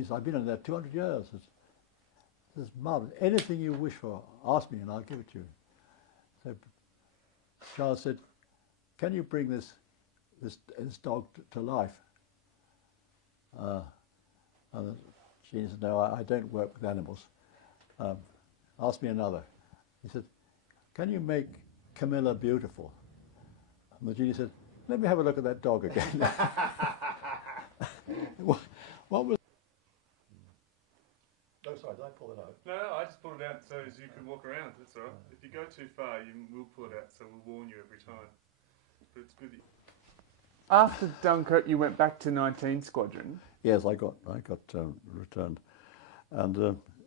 He said, I've been in there 200 years. It's marvelous. Anything you wish for, ask me and I'll give it to you. So Charles said, can you bring this dog to life? And Jeannie said, no, I don't work with animals. Ask me another. He said, can you make Camilla beautiful? And the genie said, let me have a look at that dog again. what was... Oh, sorry, did I pull it out? No, I just pulled it out so as you can walk around. That's all right. If you go too far, we'll pull it out, so we'll warn you every time. But it's good that After Dunkirk, you went back to 19 Squadron. Yes, I got returned. And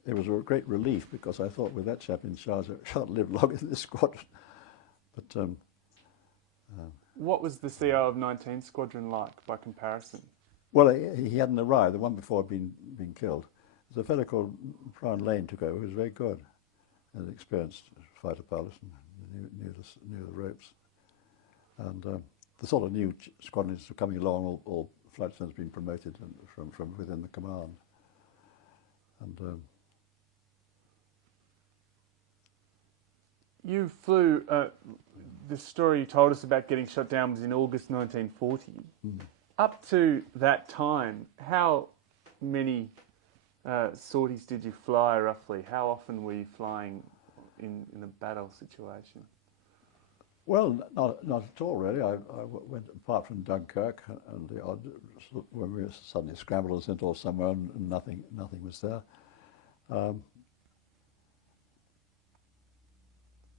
it was a great relief because I thought with that chap in charge, I shan't live long in this squadron. But what was the CO of 19 Squadron like by comparison? Well, he hadn't arrived. The one before had been killed. There's a fellow called Brian Lane took over, who was very good, an experienced fighter pilot, and knew the ropes. And the sort of new squadrons were coming along. All flight attendants being promoted from within the command. And you flew. The story you told us about getting shot down was in August 1940. Mm. Up to that time, how many sorties did you fly roughly? How often were you flying in a battle situation? Well, not at all really. I went, apart from Dunkirk and the odd, when we were suddenly scrambled us into somewhere and nothing was there.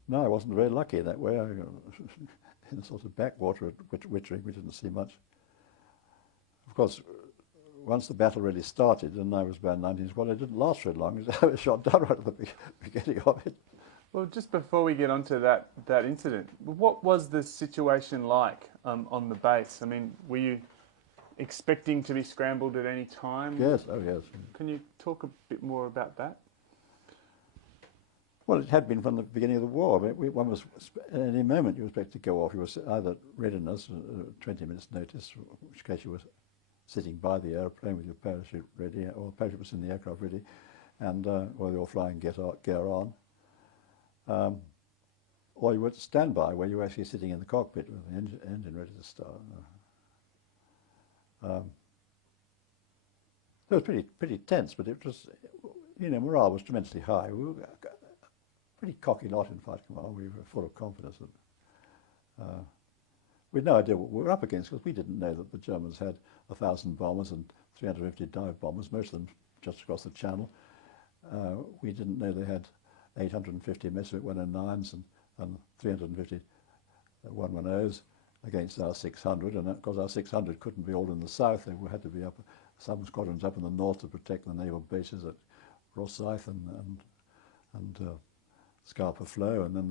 No, I wasn't very lucky that way. In a sort of backwater at Wittering, we didn't see much. Of course, once the battle really started, and I was about 19 Squadron, it didn't last very long. I was shot down right at the beginning of it. Well, just before we get onto that incident, what was the situation like on the base? I mean, were you expecting to be scrambled at any time? Yes, oh yes. Can you talk a bit more about that? Well, it had been from the beginning of the war. I mean, one was, at any moment you were expected to go off. You were either readiness, 20 minutes notice, in which case you were sitting by the airplane with your parachute ready, or the parachute was in the aircraft ready, and while you were flying gear on. Or you were at standby, where you were actually sitting in the cockpit with the engine ready to start. So it was pretty tense, but it was, morale was tremendously high. We were a pretty cocky lot in Fighter Command. We were full of confidence. We had no idea what we were up against because we didn't know that the Germans had 1,000 bombers and 350 dive bombers, most of them just across the Channel. We didn't know they had 850 Messerschmitt 109s and 350 110s against our 600, and of course our 600 couldn't be all in the south. They had to be up, some squadrons up in the north to protect the naval bases at Rosyth and Scapa Flow, and then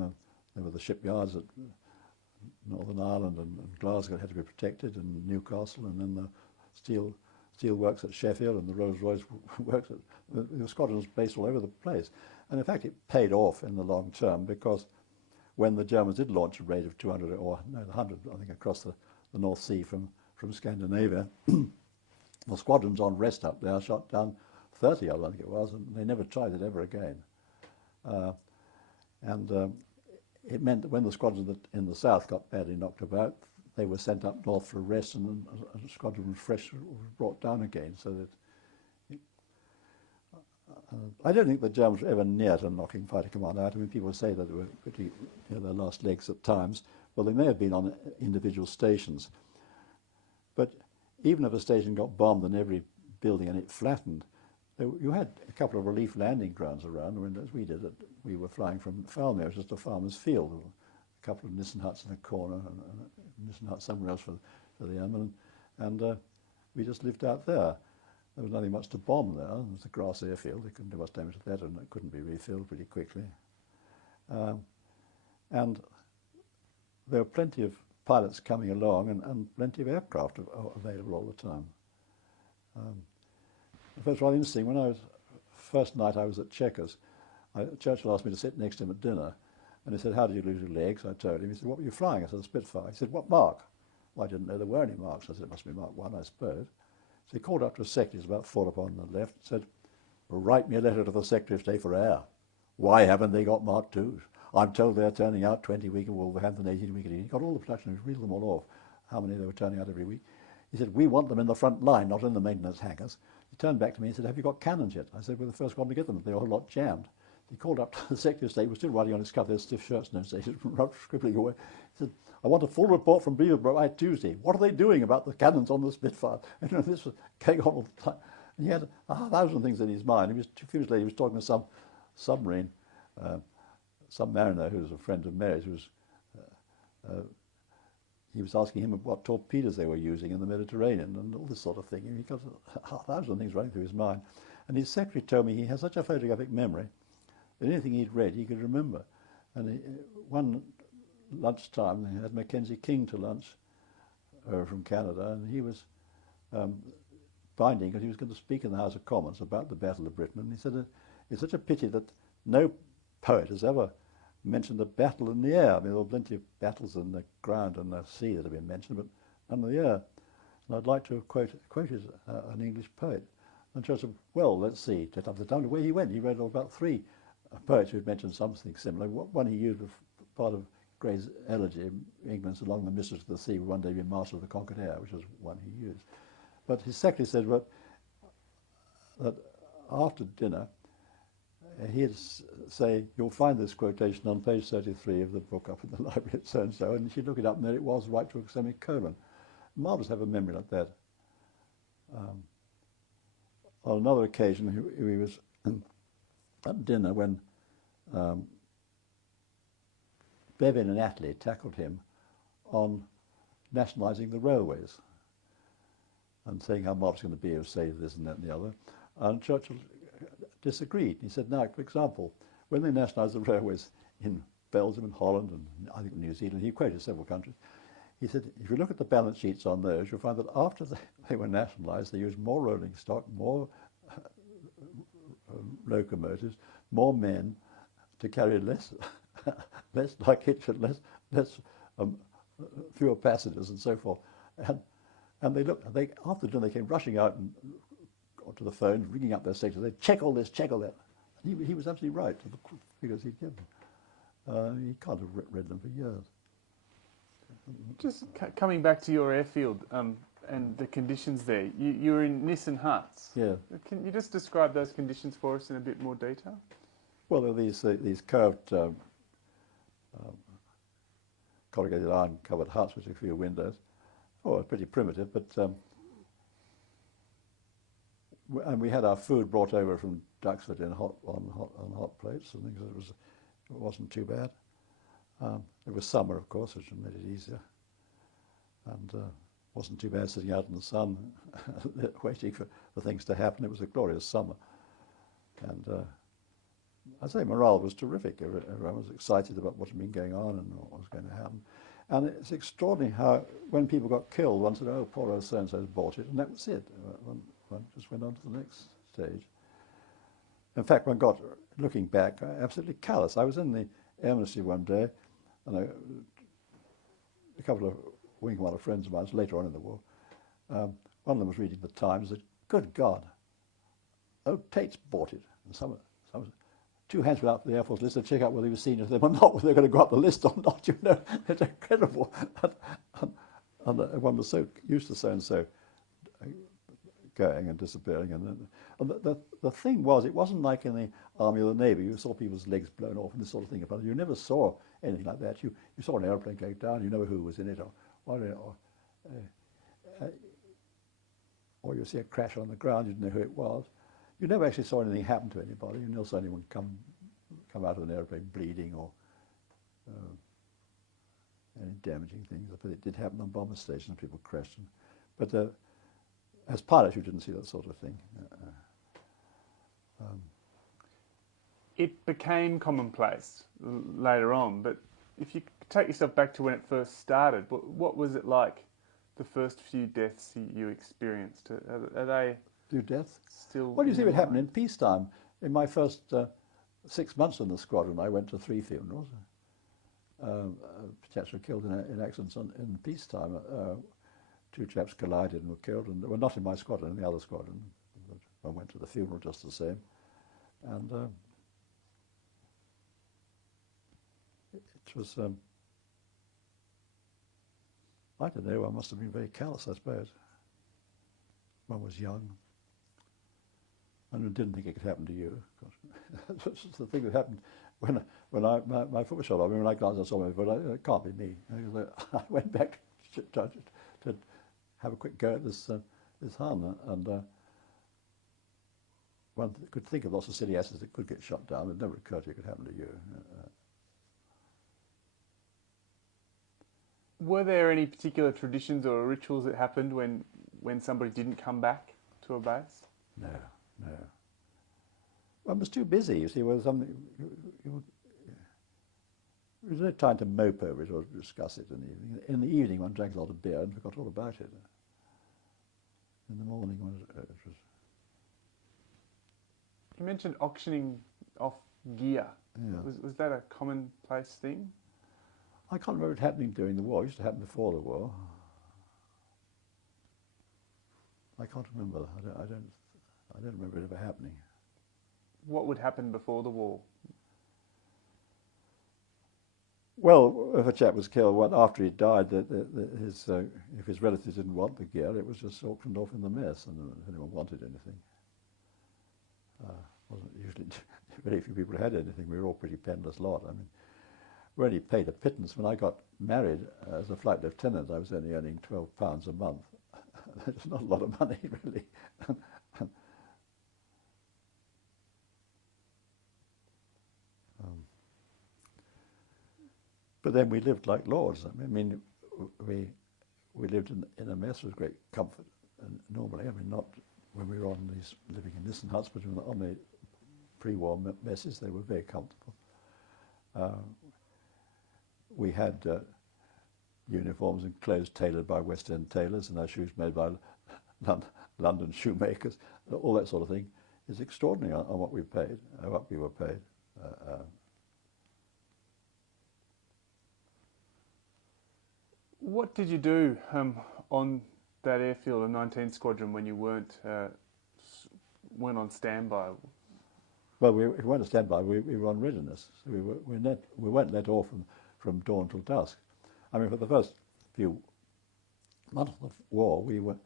there were the shipyards at Northern Ireland and Glasgow had to be protected, and Newcastle, and then the steel works at Sheffield, and the Rolls-Royce works at the squadrons based all over the place. And in fact, it paid off in the long term, because when the Germans did launch a raid of 200 or 100, I think, across the North Sea from Scandinavia, the squadrons on rest up there shot down 30, I think it was, and they never tried it ever again. It meant that when the squadrons in the south got badly knocked about, they were sent up north for a rest, and a squadron fresh was brought down again. So that I don't think the Germans were ever near to knocking Fighter Command out. I mean, people say that they were pretty their last legs at times. Well, they may have been on individual stations, but even if a station got bombed and every building in it flattened, you had a couple of relief landing grounds around. I mean, as we did, we were flying from Falmere, just a farmer's field, a couple of Nissen huts in the corner, and a Nissen hut somewhere else for the airmen, and we just lived out there. There was nothing much to bomb there. There was a grass airfield. They couldn't do much damage to that, and it couldn't be refilled pretty quickly. And there were plenty of pilots coming along, and plenty of aircraft available all the time. It was rather interesting. When first night I was at Chequers, Churchill asked me to sit next to him at dinner, and he said, "How did you lose your legs?" I told him. He said, "What were you flying?" I said, "A Spitfire." He said, "What mark?" Well, I didn't know there were any marks. I said, "It must be Mark 1, I suppose." So he called up to his secretaries about 4 upon the left and said, "Write me a letter to the Secretary of State for air. Why haven't they got Mark IIs? I'm told they're turning out 20 a week in Wolverhampton, 18 a week in." He got all the production, he reeled them all off, how many they were turning out every week. He said, "We want them in the front line, not in the maintenance hangars." He turned back to me and said, "Have you got cannons yet?" I said, "We're the first one to get them. They're a whole lot jammed." He called up to the Secretary of State, who was still writing on his cuff, their stiff shirts, no stations, scribbling away. He said, "I want a full report from Beaverbrook by Tuesday. What are they doing about the cannons on the Spitfire?" And this was going on all the time. And he had 1,000 things in his mind. A few years later, he was talking to some submarine, some mariner who was a friend of Mary's, he was asking him what torpedoes they were using in the Mediterranean and all this sort of thing. And he got 1,000 things running through his mind. And his secretary told me he had such a photographic memory that anything he'd read he could remember. And one lunchtime they had Mackenzie King to lunch from Canada, and he was binding because he was going to speak in the House of Commons about the Battle of Britain. And he said, "It's such a pity that no poet has ever mentioned a battle in the air. I mean, there were plenty of battles in the ground and the sea that have been mentioned, but none in the air. And I'd like to have quoted an English poet." And Churchill said, "Well, let's see." Just up the time, where he went, he read about 3 poets who had mentioned something similar. One he used was part of Gray's elegy, "England's along the mistress of the sea, will one day be master of the conquered air," which was one he used. But his secretary said that after dinner, he'd say, "You'll find this quotation on page 33 of the book up in the library at so-and-so," and she'd look it up, and there it was, right to a semicolon. Marvellous to have a memory like that. On another occasion, he was at dinner when Bevan and Attlee tackled him on nationalising the railways and saying how much it's going to be to save this and that and the other. And Churchill disagreed. He said, "Now, for example, when they nationalised the railways in Belgium and Holland and I think New Zealand," he quoted several countries, he said, "if you look at the balance sheets on those, you'll find that after they were nationalised, they used more rolling stock, more locomotives, more men to carry less luggage and fewer passengers and so forth." And after dinner, they came rushing out and got to the phone, ringing up their secretary. They check all this, check all that. And he was absolutely right to the figures he'd given. He can't have read them for years. Just coming back to your airfield and the conditions there, you were in Nissen huts. Yeah. Can you just describe those conditions for us in a bit more detail? Well, there were these curved corrugated iron covered huts with a few windows. Oh, pretty primitive, but and we had our food brought over from Duxford on hot plates and things. It wasn't too bad. It was summer, of course, which made it easier, and wasn't too bad sitting out in the sun waiting for things to happen. It was a glorious summer, and I'd say morale was terrific. Everyone was excited about what had been going on and what was going to happen. And it's extraordinary how, when people got killed, one said, "Oh, poor old so-and-so's bought it," and that was it. One just went on to the next stage. In fact, one got, looking back, absolutely callous. I was in the Air Ministry one day, and a couple of wing commander friends of mine, later on in the war, one of them was reading the Times and said, "Good God, old Tate's bought it." And some 2 hands went out to the Air Force list to check out whether he was senior to them or not, whether they were going to go up the list or not. You know, it's incredible. And one was so used to so-and-so going and disappearing. And the thing was, it wasn't like in the Army or the Navy. You saw people's legs blown off and this sort of thing. But you never saw anything like that. You saw an airplane going down, you know who was in it, or you see a crash on the ground, you didn't know who it was. You never actually saw anything happen to anybody. You never saw anyone come out of an airplane bleeding or any damaging things. But it did happen on bomber stations, people crashed. But as pilots, you didn't see that sort of thing. It became commonplace later on, but if you take yourself back to when it first started, what was it like, the first few deaths you experienced? Are they... Few deaths? Still... Well, you see what happened in peacetime. In my first 6 months in the squadron, I went to 3 funerals. Chaps were killed in accidents in peacetime. two chaps collided and were killed, and well, not in my squadron, in the other squadron. I went to the funeral just the same, and it was, I don't know, one must have been very callous, I suppose. One was young, and didn't think it could happen to you. That's the thing that happened my foot was shot off. I mean, when I glanced, I saw my foot. It can't be me. I went back to have a quick go at this Hun, and one could think of lots of silly asses that could get shot down. It never occurred to you it could happen to you. Were there any particular traditions or rituals that happened when somebody didn't come back to a base? No. One was too busy, you see. There was no time to mope over it or discuss it in the evening. In the evening, one drank a lot of beer and forgot all about it. In the morning, it was... You mentioned auctioning off gear. Yeah. Was that a commonplace thing? I can't remember it happening during the war. It used to happen before the war. I can't remember. I don't remember it ever happening. What would happen before the war? Well, if a chap was killed, after he died, if his relatives didn't want the gear, it was just auctioned off in the mess, and if anyone wanted anything. Wasn't usually very few people had anything. We were all pretty penniless lot. I mean, we only paid a pittance. When I got married as a flight lieutenant, I was only earning £12 a month. That's not a lot of money, really. But then we lived like lords. I mean, we lived in a mess with great comfort. And normally, I mean, not when we were on these living in Nissen huts, but on the pre-war messes, they were very comfortable. We had uniforms and clothes tailored by West End tailors, and our shoes made by London shoemakers. All that sort of thing is extraordinary on what we paid, what we were paid. What did you do on that airfield of 19 Squadron when you weren't on standby? Well, we weren't on standby. We were on readiness. So we weren't let off from dawn till dusk. I mean, for the first few months of the war, we were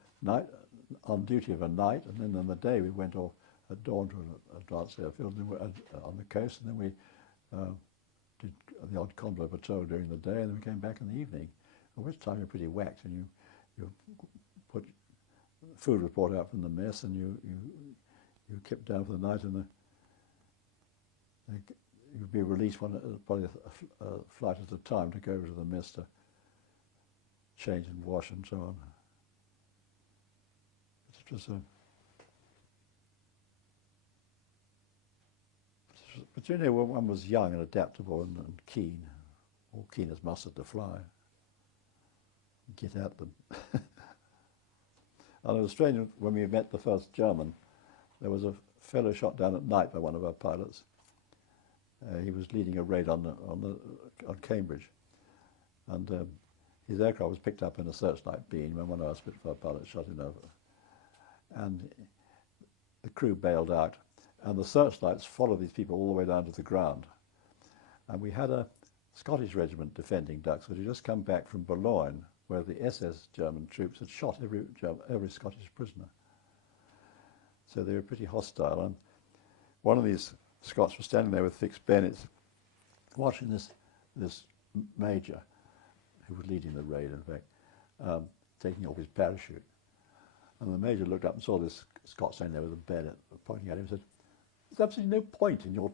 on duty of a night, and then on the day we went off at dawn to an advanced airfield and we were on the coast, and then we did the odd Commodore patrol during the day, and then we came back in the evening. At which time you're pretty whacked, and you put food was brought out from the mess, and you kept down for the night, and you'd be released probably a flight at a time to go over to the mess to change and wash and so on. It was but you know, when one was young and adaptable and keen, all keen as mustard to fly. Get at them. And it was strange when we met the first German. There was a fellow shot down at night by one of our pilots. He was leading a raid on Cambridge, and his aircraft was picked up in a searchlight beam when one of our Spitfire pilots shot him over. And the crew bailed out, and the searchlights followed these people all the way down to the ground. And we had a Scottish regiment defending Duxford who had just come back from Boulogne, where the SS German troops had shot every Scottish prisoner. So they were pretty hostile. And one of these Scots was standing there with fixed bayonets, watching this major, who was leading the raid, in fact, taking off his parachute. And the major looked up and saw this Scot standing there with a bayonet pointing at him and said, "There's absolutely no point in your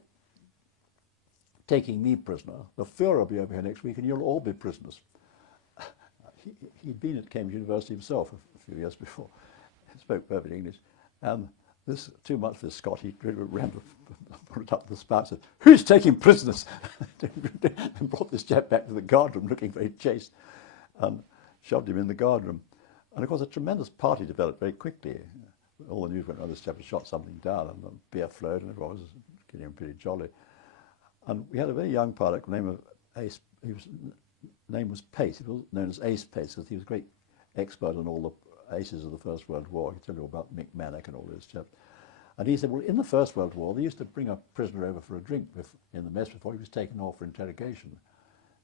taking me prisoner. The Führer will be over here next week and you'll all be prisoners." He'd been at Cambridge University himself a few years before. He spoke perfect English. And this, too much for this Scot, he ran it up the spout and said, "Who's taking prisoners?" And brought this chap back to the guardroom looking very chaste and shoved him in the guardroom. And of course a tremendous party developed very quickly. All the news went on, this chap had shot something down, and the beer flowed, and everyone was getting pretty jolly. And we had a very young pilot named Ace. His name was Pace. He was known as Ace Pace because he was a great expert on all the aces of the First World War. He can tell you about Mick Mannock and all this chap. And he said, well, in the First World War, they used to bring a prisoner over for a drink in the mess before he was taken off for interrogation.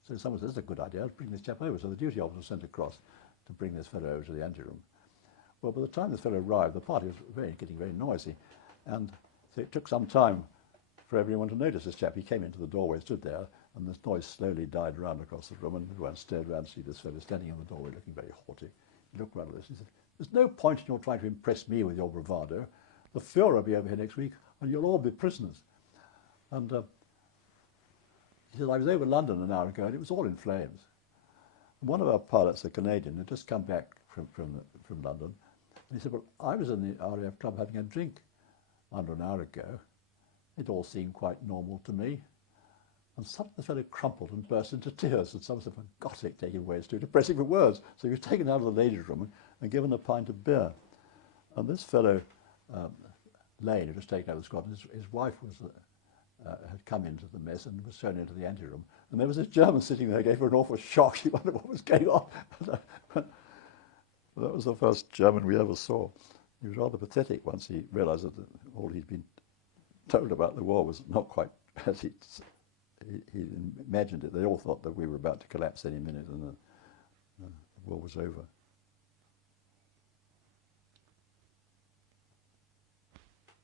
So someone said, that's a good idea, I'll bring this chap over. So the duty officer was sent across to bring this fellow over to the anteroom. Well, by the time this fellow arrived, the party was getting very noisy. And so it took some time for everyone to notice this chap. He came into the doorway, stood there, and this noise slowly died round across the room, and everyone stared around to see this fellow standing in the doorway looking very haughty. He looked round at this and he said, there's no point in your trying to impress me with your bravado. The Fuhrer will be over here next week, and you'll all be prisoners. And he said, I was over London an hour ago, and it was all in flames. And one of our pilots, a Canadian, had just come back from London, and he said, well, I was in the RAF club having a drink under an hour ago. It all seemed quite normal to me. And suddenly the fellow crumpled and burst into tears, and someone said, for God's sake, take him away, it's too depressing for words. So he was taken out of the ladies' room and given a pint of beer. And this fellow, Lane, who was taken out of the squadron, his wife had come into the mess and was shown into the anteroom. And there was this German sitting there, gave her an awful shock. She wondered what was going on. That was the first German we ever saw. He was rather pathetic once he realised that all he'd been told about the war was not quite as he imagined it. They all thought that we were about to collapse any minute and the war was over.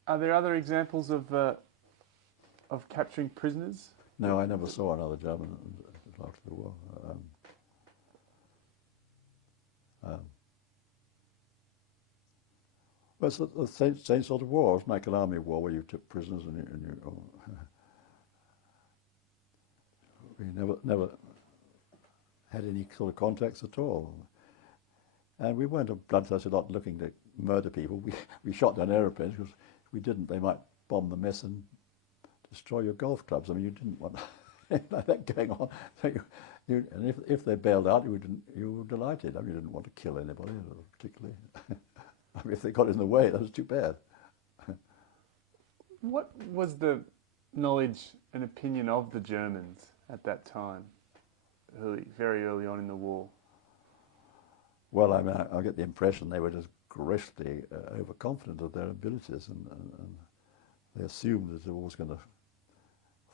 Are there other examples of capturing prisoners? No, I never saw another German after the war. Well, it's the same sort of war. It was like an army war where you took prisoners we never had any sort of contacts at all. And we weren't a bloodthirsty lot looking to murder people. We shot down aeroplanes because if we didn't, they might bomb the mess and destroy your golf clubs. I mean, you didn't want like that going on. So and if they bailed out, you were delighted. I mean, you didn't want to kill anybody particularly. I mean, if they got in the way, that was too bad. What was the knowledge and opinion of the Germans at that time, very early on in the war? Well, I mean, I get the impression they were just grossly overconfident of their abilities, and they assumed that the war was going to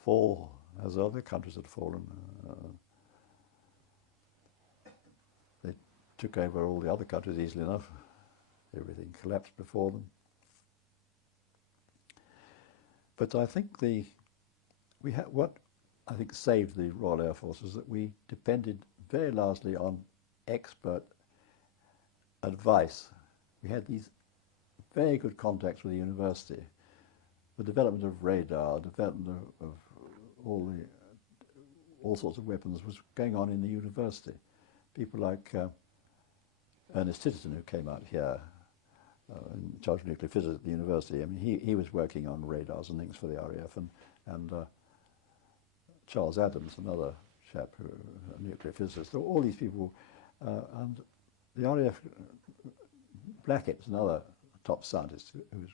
fall as other countries had fallen. They took over all the other countries easily enough. Everything collapsed before them. But I think what I think saved the Royal Air Force was that we depended very largely on expert advice. We had these very good contacts with the university. The development of radar, development of all sorts of weapons was going on in the university. People like Ernest Titterton, who came out here in charge of nuclear physics at the university. I mean, he was working on radars and things for the RAF, and Charles Adams, another chap, a nuclear physicist. So all these people, and the RAF, Blackett's another top scientist who was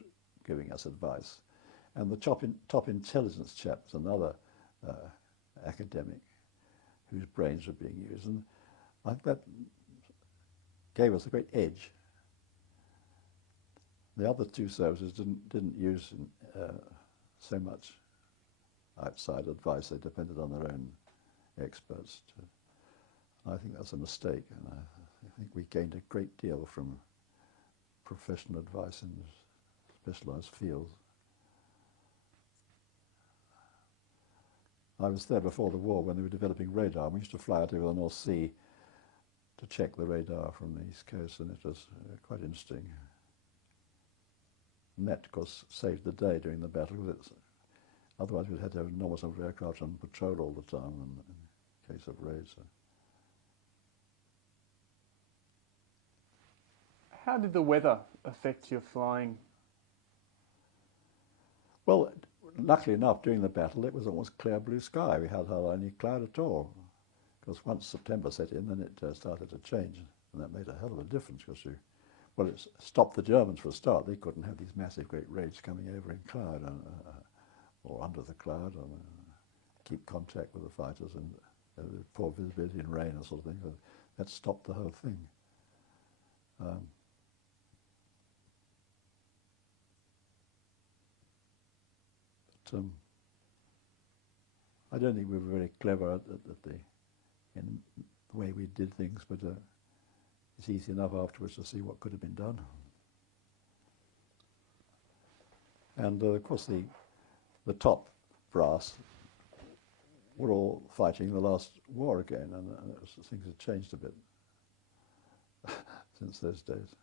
giving us advice, and the top intelligence chap's another academic whose brains were being used, and I think that gave us a great edge. The other two services didn't use so much outside advice. They depended on their own experts. I think that's a mistake, and I think we gained a great deal from professional advice in specialised fields. I was there before the war when they were developing radar. We used to fly out over the North Sea to check the radar from the East Coast, and it was quite interesting. And that, of course, saved the day during the battle, because otherwise we'd had to have enormous number of aircraft on patrol all the time in case of raids. So. How did the weather affect your flying? Well, luckily enough, during the battle, it was almost clear blue sky. We had hardly any cloud at all. Because once September set in, then it started to change, and that made a hell of a difference. Because it stopped the Germans for a start. They couldn't have these massive great raids coming over in cloud or under the cloud, and keep contact with the fighters, and poor visibility in rain and sort of thing. That stopped the whole thing. But I don't think we were very clever in the way we did things, but it's easy enough afterwards to see what could have been done. And of course the top brass were all fighting the last war again, and things have changed a bit since those days.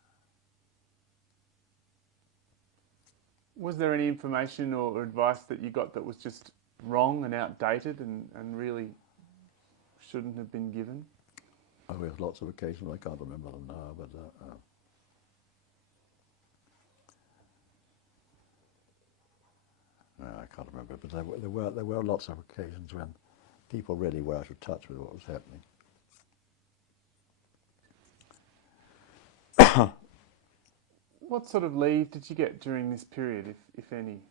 Was there any information or advice that you got that was just wrong and outdated and really shouldn't have been given? Oh, we have lots of occasions. I can't remember them now, but no, I can't remember. But there were lots of occasions when people really were out of touch with what was happening. What sort of leave did you get during this period, if any?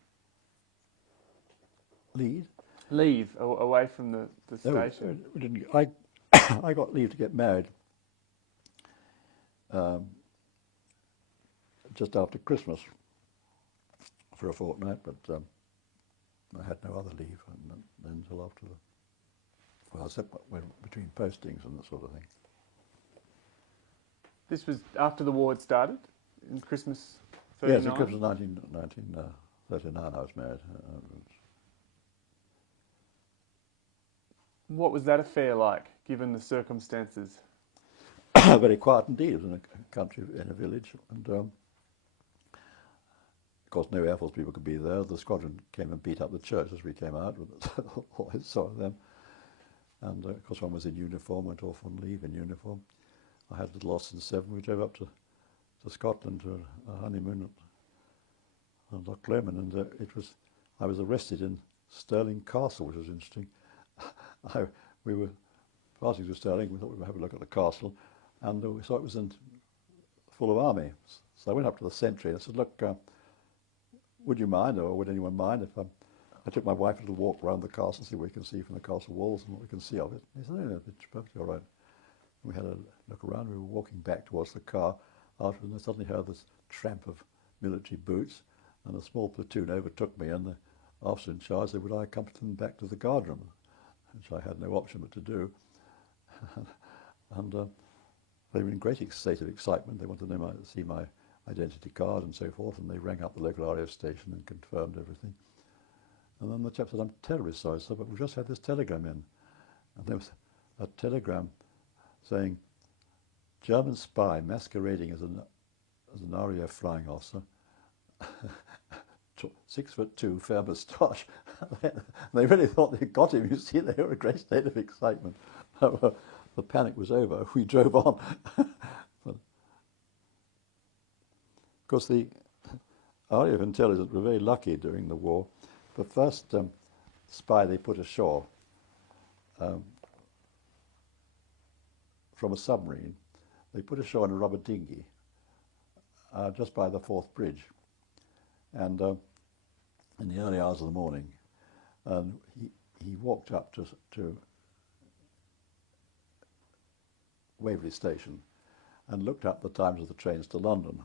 Leave? Leave away from the station? No, we didn't. I got leave to get married just after Christmas for a fortnight, but I had no other leave until after between postings and that sort of thing. This was after the war had started, in Christmas 39? Yes, in Christmas 1939 I was married. What was that affair like, given the circumstances? Very quiet indeed. It was in a country, in a village, and of course no Air Force people could be there. The squadron came and beat up the church as we came out. All I saw of them. And of course one was in uniform, went off on leave in uniform. I had little Austin 7. We drove up to Scotland to a honeymoon at Loch Lomond, and I was arrested in Stirling Castle, which was interesting. We were passing through Stirling. We thought we would have a look at the castle, and we saw it was full of army. So I went up to the sentry and I said, "Look, would you mind, or would anyone mind if I took my wife a little walk around the castle, see what we can see from the castle walls and what we can see of it?" And he said, "No, it's perfectly all right." We had a look around. We were walking back towards the car after, and I suddenly heard this tramp of military boots, and a small platoon overtook me, and the officer in charge said, "Would I accompany them back to the guardroom?" Which I had no option but to do. And they were in great state of excitement. They wanted to see my identity card and so forth, and they rang up the local RAF station and confirmed everything. And then the chap said, "I'm terribly sorry, sir, but we've just had this telegram in." And there was a telegram saying, "German spy masquerading as an RAF flying officer, 6'2", fair moustache." They really thought they'd got him. You see, they were in a great state of excitement. The panic was over. We drove on. But, of course, the RAF intelligence were very lucky during the war. The first spy they put ashore from a submarine, they put ashore in a rubber dinghy just by the Forth Bridge. And in the early hours of the morning, he walked up to Waverley Station and looked up the times of the trains to London,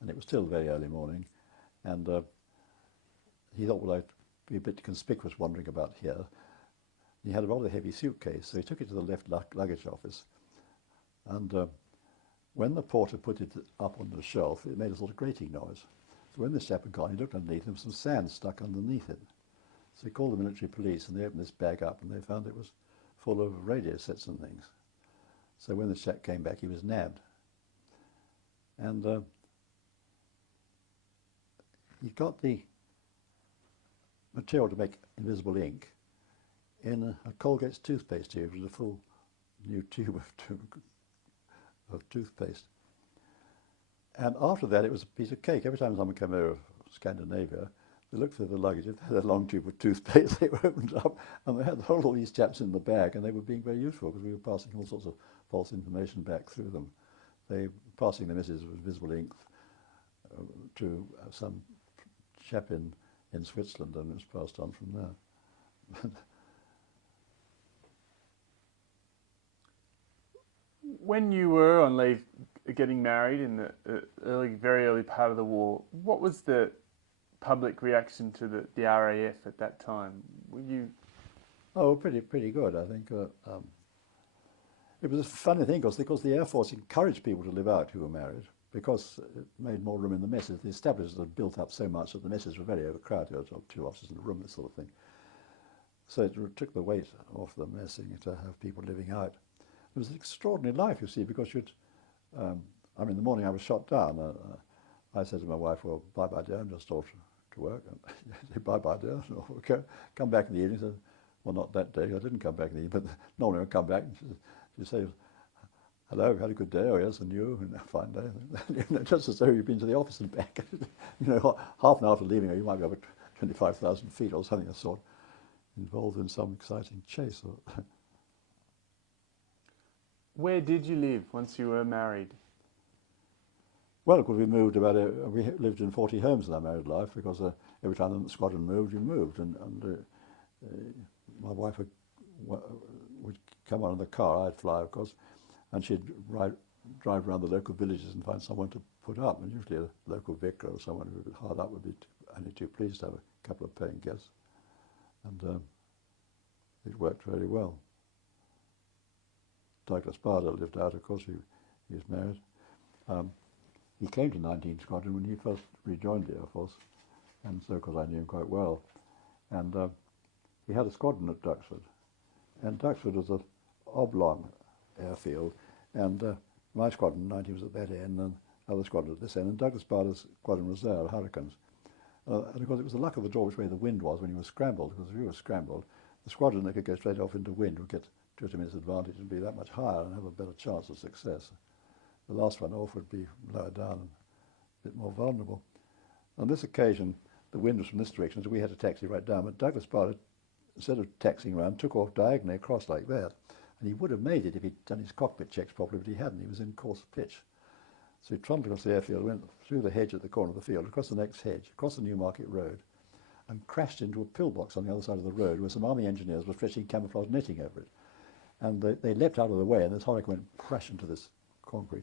and it was still very early morning, and he thought, well, I'd be a bit conspicuous wandering about here. He had a rather heavy suitcase, so he took it to the left luggage office, and when the porter put it up on the shelf, it made a sort of grating noise. So when the chap had gone, he looked underneath, and there was some sand stuck underneath it. So he called the military police, and they opened this bag up, and they found it was full of radio sets and things. So when the chap came back, he was nabbed. And he got the material to make invisible ink in a Colgate's toothpaste tube. It was a full new tube of toothpaste. And after that, it was a piece of cake. Every time someone came over from Scandinavia, they looked through the luggage. If they had a long tube of toothpaste, they were opened up, and they had all these chaps in the bag, and they were being very useful because we were passing all sorts of false information back through them. They were passing the messages with visible ink to some chap in Switzerland, and it was passed on from there. When you were on leave, getting married in the very early part of the war. What was the public reaction to the RAF at that time? Were you? Oh, pretty good, I think. It was a funny thing because the Air Force encouraged people to live out who were married because it made more room in the messes. The establishments had built up so much that the messes were very overcrowded. There were 2 officers in a room, this sort of thing. So it took the weight off the messing to have people living out. It was an extraordinary life, you see, because you'd... I mean, the morning I was shot down, I said to my wife, well, bye-bye, dear, I'm just off to work. And she said, bye-bye, dear. So, okay. Come back in the evening. Said, well, not that day. I didn't come back in the evening, but normally I'd come back and she'd say, hello, had a good day? Oh, yes, and you? And a fine day. Just as though you'd been to the office and back. Half an hour after leaving, you might be over 25,000 feet or something of the sort, involved in some exciting chase. Where did you live once you were married? Well, because we lived in 40 homes in our married life because every time the squadron moved, you moved. And my wife would come out in the car, I'd fly, of course, and she'd drive around the local villages and find someone to put up. And usually a local vicar or someone who was hard up would be only too pleased to have a couple of paying guests. And it worked very well. Douglas Bader lived out, of course, he was married. He came to 19 Squadron when he first rejoined the Air Force, and so, because I knew him quite well. And he had a squadron at Duxford, and Duxford was an oblong airfield, and my squadron, 19, was at that end, and other squadron at this end, and Douglas Bader's squadron was there, Hurricanes. And of course, it was the luck of the draw which way the wind was when you were scrambled, because if you were scrambled, the squadron that could go straight off into wind would get 20 minutes advantage and be that much higher and have a better chance of success. The last one off would be lower down and a bit more vulnerable. On this occasion, the wind was from this direction, so we had to taxi right down. But Douglas Bader, instead of taxiing around, took off diagonally across like that. And he would have made it if he'd done his cockpit checks properly, but he hadn't. He was in course pitch. So he trundled across the airfield, went through the hedge at the corner of the field, across the next hedge, across the Newmarket Road, and crashed into a pillbox on the other side of the road where some army engineers were stretching camouflage netting over it. And they leapt out of the way, and this hurricane went crash into this concrete.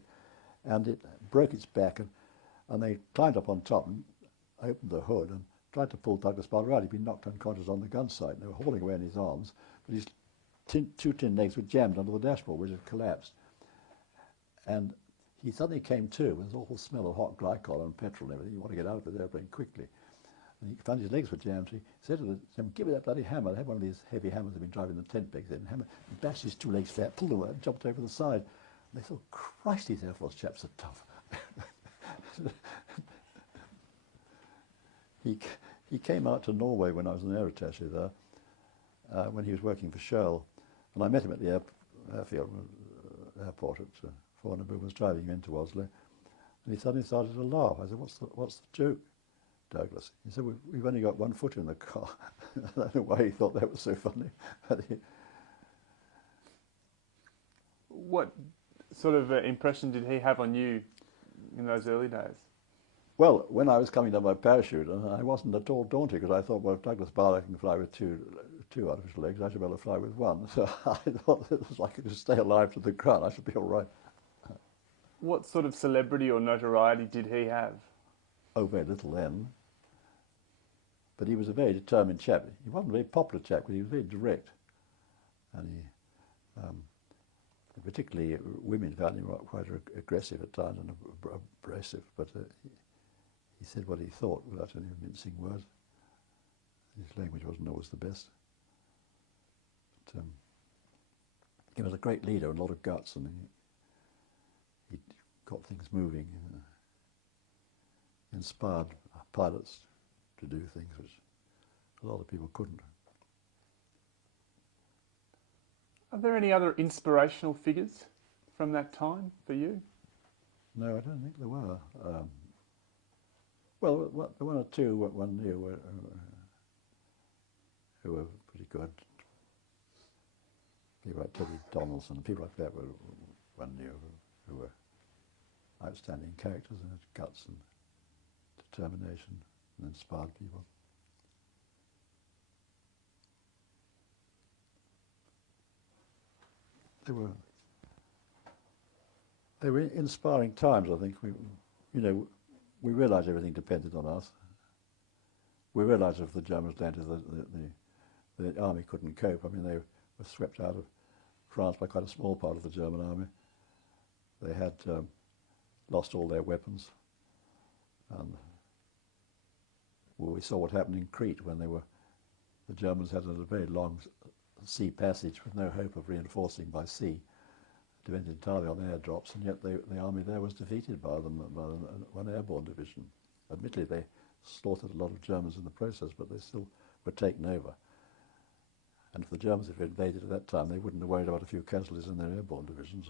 And it broke its back, and they climbed up on top and opened the hood and tried to pull Douglas Bader out. He'd been knocked unconscious on the gun sight, and they were hauling away in his arms, but his 2 tin legs were jammed under the dashboard, which had collapsed. And he suddenly came to with this awful smell of hot glycol and petrol and everything. You want to get out of the airplane quickly. And he found his legs were jammed, so he said to them, give me that bloody hammer. They had one of these heavy hammers they'd been driving the tent pegs in. Hammer, he bashed his 2 legs flat, pulled them out, and jumped over the side. And they thought, Christ, these Air Force chaps are tough. He came out to Norway when I was an air attaché there, when he was working for Shell. And I met him at the airport at Fornebu, was driving him into Oslo. And he suddenly started to laugh. I said, what's the joke, Douglas? He said, we've only got 1 foot in the car. I don't know why he thought that was so funny. What sort of impression did he have on you in those early days? Well, when I was coming down by parachute, I wasn't at all daunted because I thought, well, if Douglas Bader can fly with two artificial legs, I should be able to fly with 1. So I thought it was like I could stay alive to the ground. I should be all right. What sort of celebrity or notoriety did he have? Oh, very little then. But he was a very determined chap. He wasn't a very popular chap, but he was very direct. And particularly women found him quite aggressive at times and abrasive, but he said what he thought without any mincing words. His language wasn't always the best. But, he was a great leader and a lot of guts, and he got things moving. Inspired pilots to do things which a lot of people couldn't. Are there any other inspirational figures from that time for you? No, I don't think there were. Well, there were 1 or 2 one knew who were pretty good. People like Teddy Donaldson, people like that one knew who were outstanding characters and had guts and determination and inspired people. They were inspiring times, I think. We realised everything depended on us. We realised if the Germans landed, the army couldn't cope. I mean, they were swept out of France by quite a small part of the German army. They had lost all their weapons. And we saw what happened in Crete when the Germans had a very long sea passage with no hope of reinforcing by sea, depended entirely on airdrops, and yet the army there was defeated by them, by one airborne division. Admittedly, they slaughtered a lot of Germans in the process, but they still were taken over. And if the Germans had invaded at that time, they wouldn't have worried about a few casualties in their airborne division,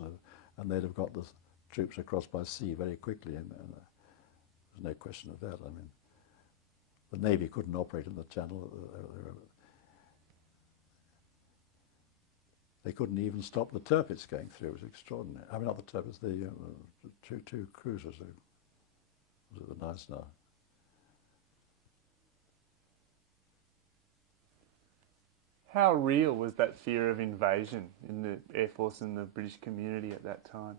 and they'd have got the troops across by sea very quickly, and there's no question of that. I mean, the Navy couldn't operate in the Channel. They couldn't even stop the Tirpitz going through. It was extraordinary. I mean, not the Tirpitz, the two cruisers. Was it the Nice now? How real was that fear of invasion in the Air Force and the British community at that time?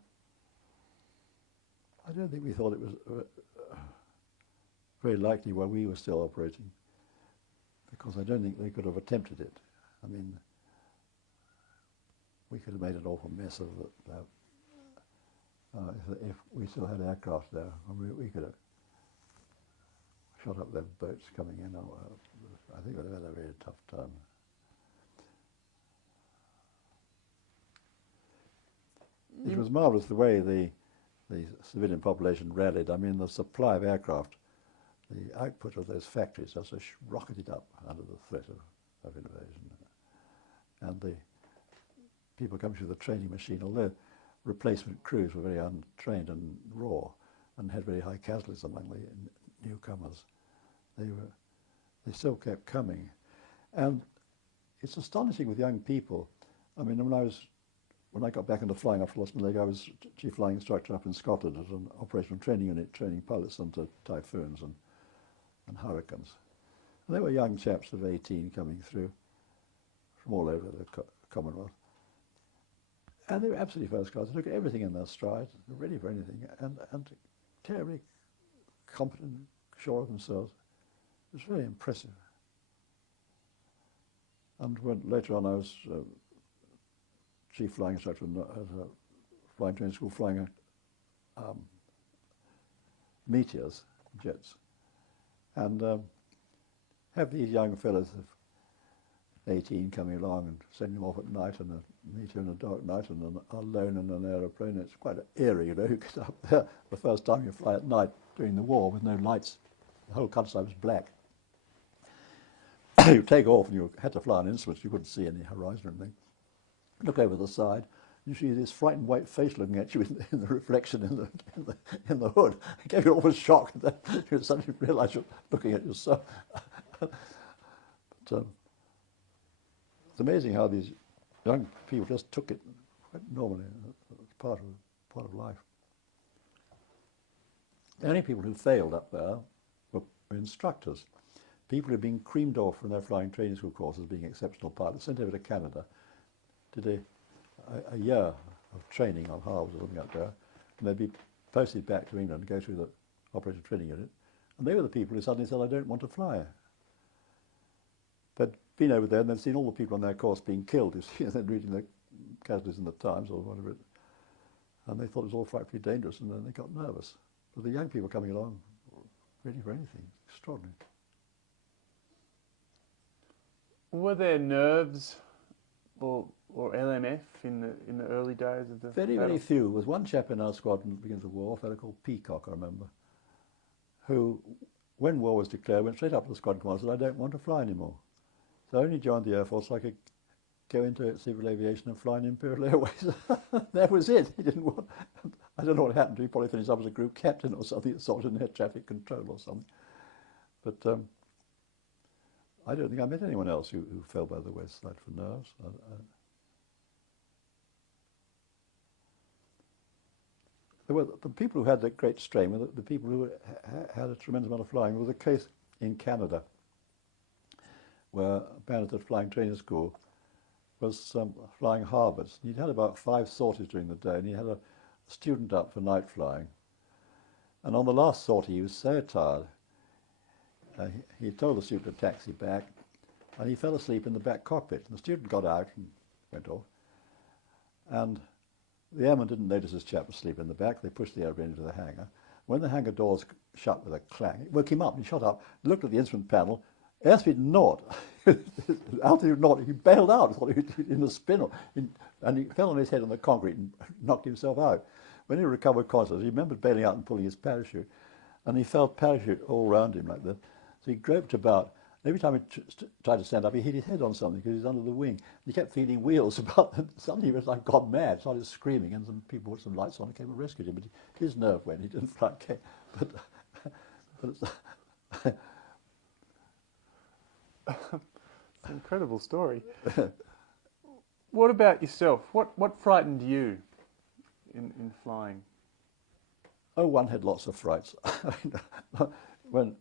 I don't think we thought it was very likely while we were still operating, because I don't think they could have attempted it. I mean, we could have made an awful mess of it if we still had aircraft there. I mean, we could have shot up their boats coming in. I think we'd have had a very tough time. It was marvellous the way the civilian population rallied. I mean, the supply of aircraft, the output of those factories just rocketed up under the threat of invasion. And the people coming through the training machine, although replacement crews were very untrained and raw and had very high casualties among the newcomers, they still kept coming. And it's astonishing with young people. I mean, when I got back into flying after lost my leg, I was chief flying instructor up in Scotland at an operational training unit, training pilots into typhoons and hurricanes. And there were young chaps of 18 coming through from all over the Commonwealth. And they were absolutely first class. They took everything in their stride, ready for anything, and terribly competent, sure of themselves. It was very impressive. And when later on I was chief flying instructor at a flying training school, flying meteors, jets, and have these young fellows of 18 coming along and sending them off at night on a meteor in a dark night and alone in an aeroplane. It's quite eerie, you know. You get up there the first time you fly at night during the war with no lights. The whole countryside was black. You take off and you had to fly on instruments. You couldn't see any horizon or anything. Look over the side. You see this frightened white face looking at you in the reflection in the hood. It gave you all a shock. And then you suddenly realise you're looking at yourself. But it's amazing how these young people just took it quite normally as part of life. The only people who failed up there were instructors. People who'd been creamed off from their flying training school courses being exceptional pilots, sent over to Canada, did a year of training on halves or something up there, and they'd be posted back to England, go through the operational training unit, and they were the people who suddenly said, I don't want to fly. They'd been over there and they'd seen all the people on their course being killed, you see, and then reading the casualties in the Times or whatever, and they thought it was all frightfully dangerous, and then they got nervous. But the young people coming along, ready for anything, extraordinary. Were there nerves or LMF in the early days of the Very, very few. There was one chap in our squadron at the beginning of the war, a fellow called Peacock, I remember, who, when war was declared, went straight up to the squadron commander and said, I don't want to fly anymore. So I only joined the Air Force so I could go into civil aviation and fly in Imperial Airways. That was it. He didn't want... I don't know what happened to him. He probably finished up as a group captain or something, sort of in air traffic control or something. But I don't think I met anyone else who fell by the wayside for nerves. There were the people who had that great strain were the people who had a tremendous amount of flying. There was a case in Canada where a man at a flying training school was flying harbours. He'd had about 5 sorties during the day, and he had student up for night flying, and on the last sortie he was so tired, he told the student to taxi back, and he fell asleep in the back cockpit. And the student got out and went off, and the airman didn't notice his chap was asleep in the back. They pushed the airplane into the hangar. When the hangar doors shut with a clang, it woke him up. He shot up, looked at the instrument panel, airspeed naught, altitude naught. He bailed out, thought he was in a spin, and he fell on his head on the concrete and knocked himself out. When he recovered consciousness, he remembered bailing out and pulling his parachute, and he felt parachute all around him like this. So he groped about. Every time he tried to stand up, he hit his head on something because he was under the wing. He kept feeling wheels about, and suddenly he was like gone mad, started screaming, and some people put some lights on and came and rescued him. But his nerve went, he didn't fly. But it's an incredible story. What about yourself? What frightened you in flying? Oh, one had lots of frights. When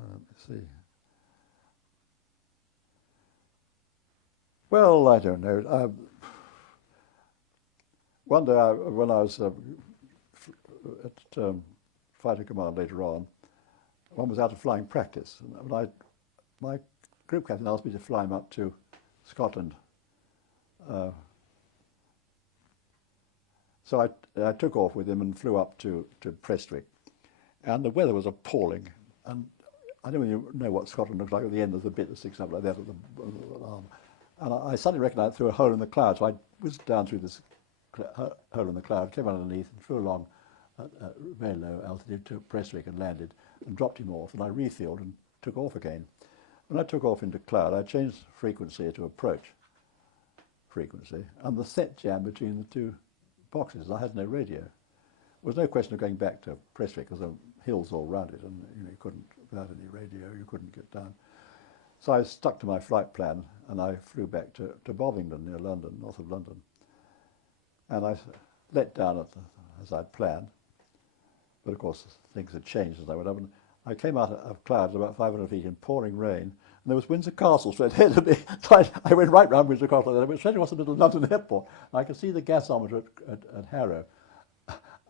let's see. Well, I don't know. One day, when I was at Fighter Command later on, one was out of flying practice. And my group captain asked me to fly him up to Scotland. So I took off with him and flew up to Prestwick. And the weather was appalling. And I don't really know what Scotland looks like at the end of the bit that sticks up like that at the arm. And I suddenly recognised it through a hole in the cloud. So I whizzed down through this hole in the cloud, came underneath and flew along at very low altitude to Prestwick and landed and dropped him off. And I refueled and took off again. When I took off into cloud, I changed frequency to approach frequency. And the set jammed between the two boxes. I had no radio. There was no question of going back to Prestwick because there were hills all round it, and you couldn't, without any radio, you couldn't get down. So I stuck to my flight plan, and I flew back to Bovingdon, near London, north of London. And I let down as I'd planned, but of course things had changed as I went up. And I came out of clouds about 500 feet in pouring rain, and there was Windsor Castle straight ahead of me. So I went right round Windsor Castle, and I went straight across the middle of London Airport. And I could see the gasometer at Harrow.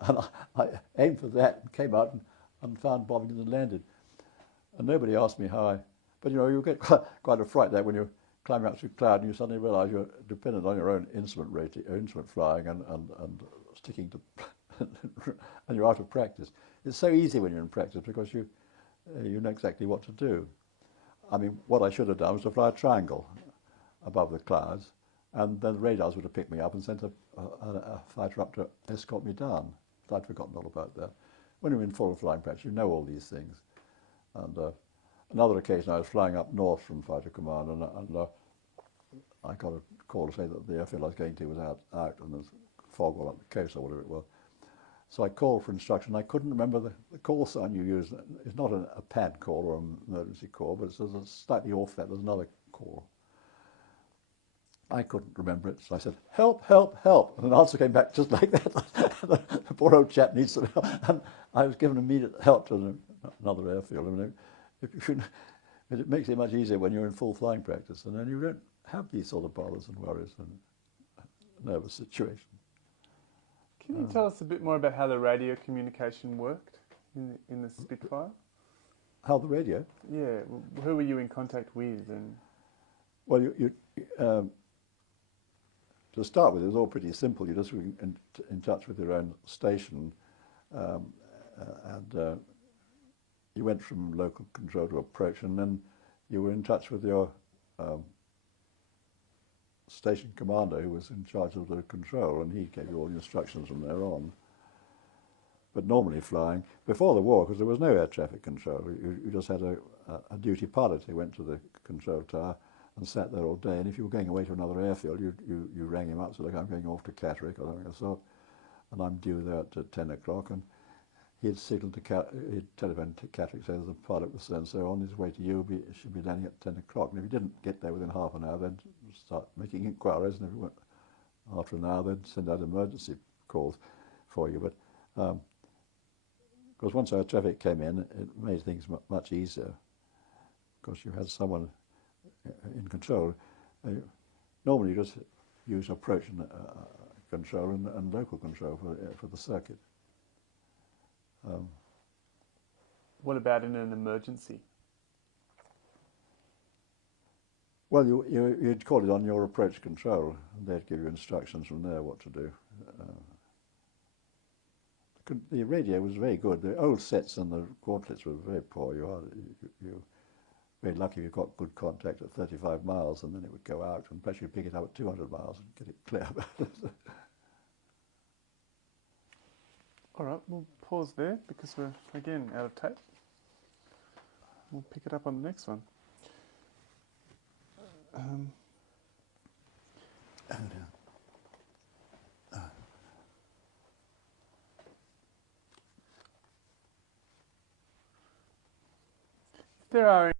And I aimed for that and came out and found Bovingdon and landed. And nobody asked me how but you get quite a fright there when you're climbing up through cloud and you suddenly realise you're dependent on your own instrument rating, instrument flying and sticking to, and you're out of practice. It's so easy when you're in practice because you know exactly what to do. I mean, what I should have done was to fly a triangle above the clouds, and then the radars would have picked me up and sent a fighter up to escort me down. I'd forgotten all about that. When you're in full flying practice, you know all these things. And another occasion, I was flying up north from Fighter Command, and I got a call to say that the airfield I was going to was out and there's fog all up the coast or whatever it was. So I called for instruction. I couldn't remember the call sign you use. It's not a pad call or an emergency call, but it's slightly off that. There's another call. I couldn't remember it, so I said, "Help, help, help." And an answer came back just like that. The poor old chap needs some help. And I was given immediate help to another airfield. I mean, it makes it much easier when you're in full flying practice, and then you don't have these sort of bothers and worries and nervous situation. Can you tell us a bit more about how the radio communication worked in the Spitfire? How the radio? Yeah, who were you in contact with? And well, to start with, it was all pretty simple. You just were in touch with your own station, and you went from local control to approach, and then you were in touch with your station commander, who was in charge of the control, and he gave you all the instructions from there on. But normally flying, before the war, because there was no air traffic control, you just had a duty pilot who went to the control tower and sat there all day, and if you were going away to another airfield, you rang him up, so look, I'm going off to Catterick or something, so, and I'm due there at 10 o'clock, and he'd signal to he'd telephone to Catterick, say the pilot was so on his way to you, should be landing at 10 o'clock, and if he didn't get there within half an hour, then start making inquiries, and if he went after an hour, they'd send out emergency calls for you. But because once our traffic came in, it made things much easier, because you had someone in control. Normally you use approach control and local control for the circuit. What about in an emergency? Well, you'd call it on your approach control, and they'd give you instructions from there what to do. The radio was very good. The old sets and the quartlets were very poor. You're very lucky if you got good contact at 35 miles, and then it would go out, and perhaps you'd pick it up at 200 miles and get it clear. All right, we'll pause there because we're, again, out of tape. We'll pick it up on the next one. There are